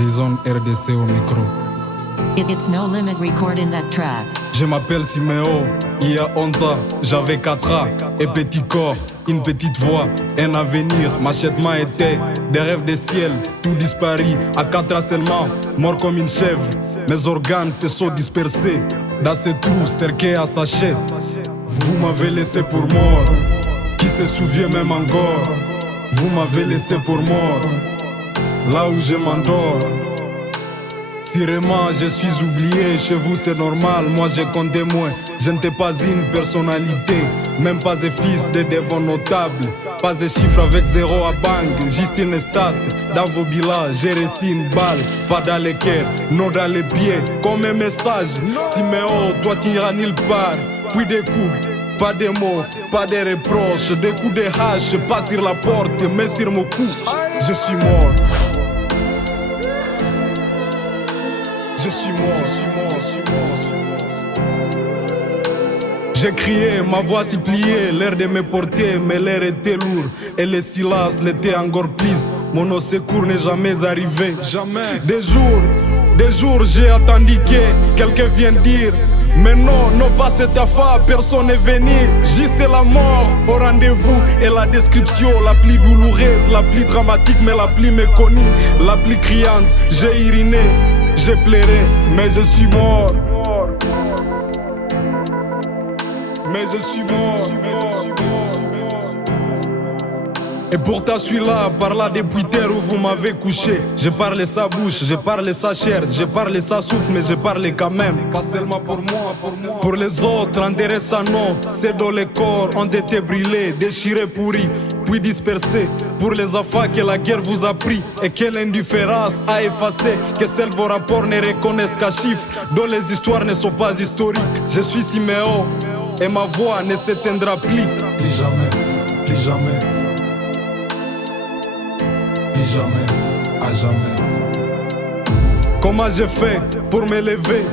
Jason RDC au micro. It's No Limit recording that track. Je m'appelle Siméo, il y a 11 ans, j'avais 4 ans et petit corps, une petite voix, un avenir. M'achètement était des rêves des ciels, tout disparu à 4 ans seulement, mort comme une chèvre. Mes organes se sont dispersés dans ces trous cerqués à sachet. Vous m'avez laissé pour mort, qui se souvient même encore. Vous m'avez laissé pour mort, là où je m'endors. Sûrement je suis oublié, chez vous c'est normal, moi je compte des moins. Je n'étais pas une personnalité, même pas un fils de devant notable. Pas de chiffre avec zéro à banque, juste une stat. Dans vos bilans, j'ai reçu une balle, pas dans les cœurs, non dans les pieds. Comme un message, Siméo, toi tu n'iras nulle part. Puis des coups, pas de mots, pas de reproches. Des coups de hache, pas sur la porte, mais sur mon cou. Je suis mort. Je suis mort. J'ai crié, ma voix s'y pliait, l'air de me porter, mais l'air était lourd. Et le silence l'était encore plus. Mon au secours n'est jamais arrivé. Jamais. Des jours, j'ai attendu que quelqu'un vienne dire. Mais non, non pas cette affaire, personne n'est venu. Juste la mort au rendez-vous et la description la plus douloureuse, la plus dramatique, mais la plus méconnue, la plus criante. J'ai uriné, j'ai pleuré, mais je suis mort. Mais je suis mort. Et pourtant je suis là, par là depuis terre où vous m'avez couché. J'ai parlé sa bouche, j'ai parlé sa chair, j'ai parlé sa souffle, mais j'ai parlé quand même. Pas seulement pour moi, pour les autres, enterrés sans nom. C'est dans les corps ont été brûlés, déchirés, pourris, puis dispersés. Pour les affaires que la guerre vous a pris et que l'indifférence a effacé. Que seuls vos rapports ne reconnaissent qu'à chiffres, dont les histoires ne sont pas historiques. Je suis Siméo et ma voix ne s'éteindra plus. Plus jamais, plus jamais. Plus jamais, à jamais. Comment j'ai fait pour me lever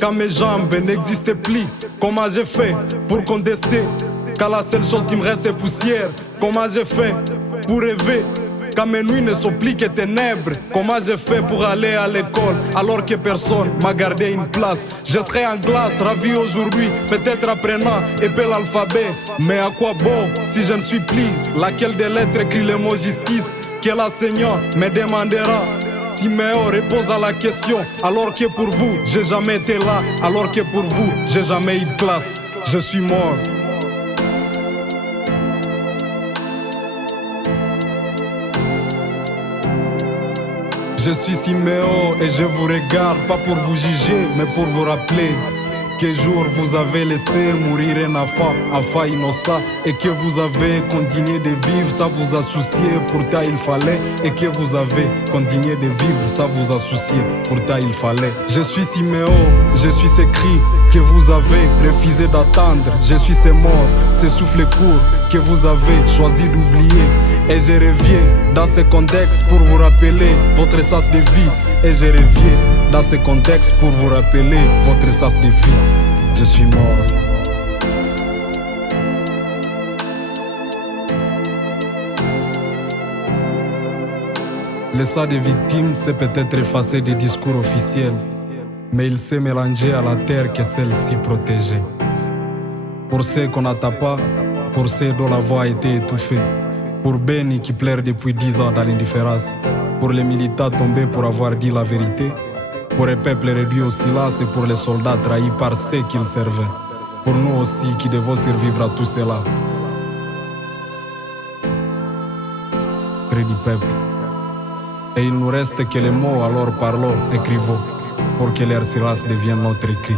quand mes jambes n'existaient plus? Comment j'ai fait pour contester quand la seule chose qui me reste est poussière? Comment j'ai fait pour rêver quand mes nuits ne sont plus que ténèbres? Comment j'ai fait pour aller à l'école alors que personne m'a gardé une place? Je serai en glace, ravi aujourd'hui, peut-être apprenant épée l'alphabet. Mais à quoi bon si je ne suis plus? Laquelle des lettres écrit le mot justice? Quel enseignant me demandera? Siméo repose à la question. Alors que pour vous, j'ai jamais été là. Alors que pour vous, j'ai jamais eu de classe. Je suis mort. Je suis Siméo et je vous regarde, pas pour vous juger, mais pour vous rappeler quel jour vous avez laissé mourir un enfant innocent et que vous avez continué de vivre, ça vous a soucié, pourtant il fallait. Et que vous avez continué de vivre, ça vous a soucié, pourtant il fallait. Je suis Siméo, je suis ces cris que vous avez refusé d'attendre. Je suis ces morts, ces souffles courts que vous avez choisi d'oublier. Et je reviens dans ce contexte pour vous rappeler votre essence de vie. Et je reviens dans ce contexte pour vous rappeler votre essence de vie. Je suis mort. Le sang des victimes s'est peut-être effacé des discours officiels, mais il s'est mélangé à la terre que celle-ci protégeait. Pour ceux qu'on n'attend pas, pour ceux dont la voix a été étouffée, pour Benny qui pleure depuis 10 ans dans l'indifférence, pour les militants tombés pour avoir dit la vérité, pour les peuples réduits au silence et pour les soldats trahis par ceux qu'ils servaient. Pour nous aussi qui devons survivre à tout cela. Cri du peuple. Et il nous reste que les mots, alors parlons, écrivons, pour que leur silence devienne notre écrit.